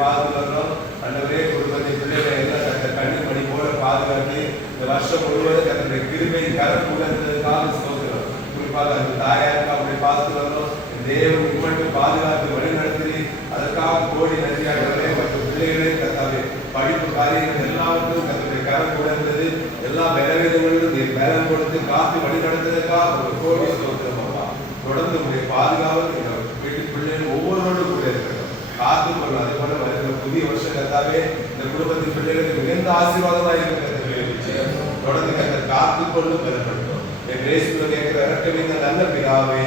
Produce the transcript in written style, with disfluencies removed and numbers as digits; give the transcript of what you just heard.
பார்த்து வர்றோம். ஆண்டவரே குடும்பத்தை பிள்ளைகளை எல்லாம் கண்ணு மணி போல பாதுகாத்து இந்த வருஷம் முழுவதும் தன்னுடைய கிருபை கரம் உணர்ந்ததுக்காக ஸ்தோத்திரம். குறிப்பாக அந்த தாயாருக்கு அப்படி பார்த்து வர்றோம். தேவன் மட்டும் பாதுகாத்து வழி நடத்தி அதற்காக கோடி நன்றியாகவே மற்றும் பிள்ளைகளே கத்தாவே படிப்பு காரியங்கள் எல்லாவற்றும் தன்னுடைய கரம் உணர்ந்தது. எல்லா பலவீனங்களிலும் பலம் கொடுத்து காத்து வழி நடந்ததுக்காக ஒரு கோடி ஸ்தோத்திரம். அப்பா தொடர்ந்து உங்களுடைய பாதுகாவல் எங்கள் வீட்டு பிள்ளைகள் ஒவ்வொருவரும் கூட இருக்கட்டும், காத்து கொள்ளும். அதே போல வருகிற புதிய வருஷம் கத்தாவே இந்த குடும்பத்தின் பிள்ளைகளுக்கு மிகுந்த ஆசீர்வாதமாக இருக்கிறது. தொடர்ந்து கத்த காத்து கொள்ளும் பெறப்பட்டோம். என் இயேசுவின் கேட்கிற இறக்கமிக்க நல்ல பிதாவே.